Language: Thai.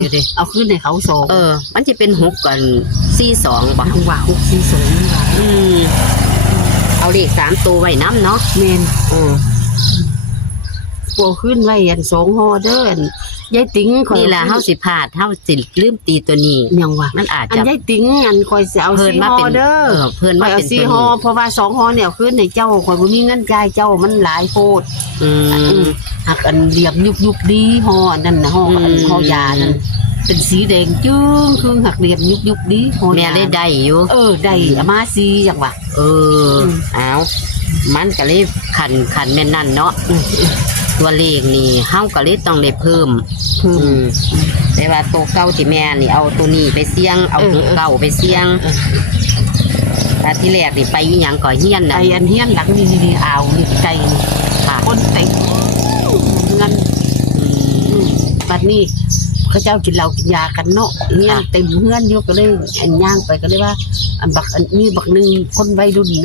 อยู่ดิ เอาขึ้นในเขาสอง มันจะเป็น6กัน42บ่ จังหวะ642นี่ว่า เอาเลข3ตัวไว้น้ำเนาะ แม่น อ กลัวขึ้นไว้อัน2ฮอเด้อยายติ๋งข่อย นี่แหละเฮาสิพลาดเฮาสิลืมตีตัวนี้ ยังว่า มันอาจ อัน จะ ยายติ๋งอันข่อยสิเอา เพิ่น 4 มา ฮอ เป็น เด้อ เพิ่น ข่ มา อยเอา เป็นตัว 4ฮอ นี้ เพราะว่า2ฮอเนี่ยเอาขึ้นในเจ้าข่อยบ่มีเงินจ่ายเจ้ามันหลายโพด หักอันเหลี่ยมยุบดีฮอนั่นนะฮออันฮอยานั่นเป็นสีแดงจึ้งคือหักเหลี่ยมยุบดีฮอ แม่ ยา ได้อยู่ ได้อามาซีจังหวะ เอามันก็เลยขันแม่นนั่นเนาะตัวเลขนี่เฮาก็เลยต้องได้เพิ่มแต่ว่าตัวเก่าที่แม่นี่เอาตัวนี้ไปเสี่ยงเอาตัวเก่าไปเสี่ยงแต่ที่แรกนี่ไปอีหยังก่อเฮียน ไก่ น่ะ อันเฮียนหลังนี่อ่าวนี่ไก่ ค่ะ คนเต็มเงินบัดนี้เขาเจ้ากินเหล้ากินยากันเนาะเฮียนเต็มเฮือนอยู่ก็เลยอันย่างไปก็เลยว่าอันบักอันนี้บักหนึงคนวัยรุ่น